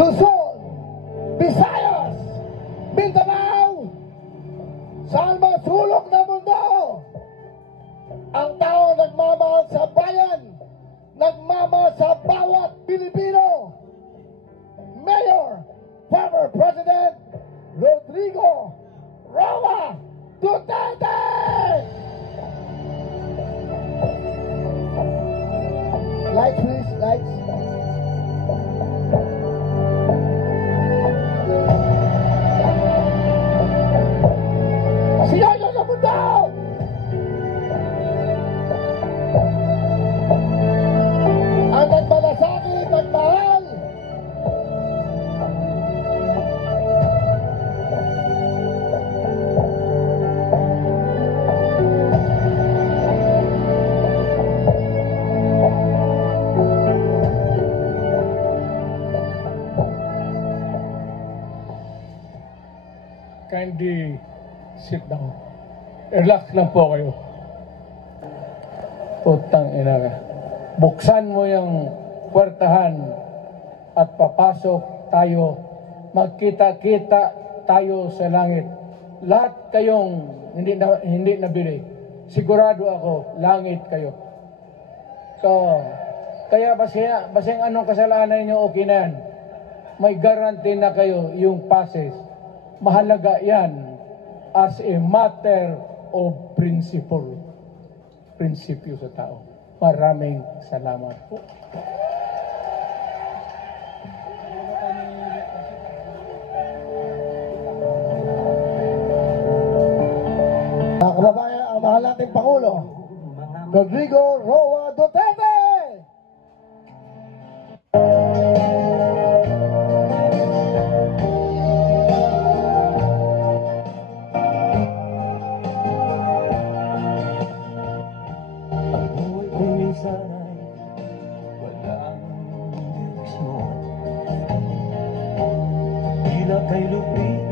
Luzon, Visayas, Mindanao, saan man sulok ng mundo, ang tao nagmamahal sa bayan, nagmamahal sa bawat Pilipino. Mayor, former President Rodrigo Roa Duterte! Lights please, lights. Siya sa mundo! Ang nagmalasakit, nagmahal. Kindly sit down. Relax lang po kayo. Putang ina ka. Buksan mo yung puwertahan at papasok tayo. Magkita-kita tayo sa langit. Lahat kayong hindi nabili. Sigurado ako, langit kayo. So, kaya basing anong kasalanan nyo, okay na yan. May guarantee na kayo yung passes. Mahalaga yan as a matter of principle. Prinsipyo sa tao. Maraming salamat po. Mga kababayan, ang mahal nating Pangulo, Rodrigo Roa Duterte! Sana'y walang direksyon, tila kay lupit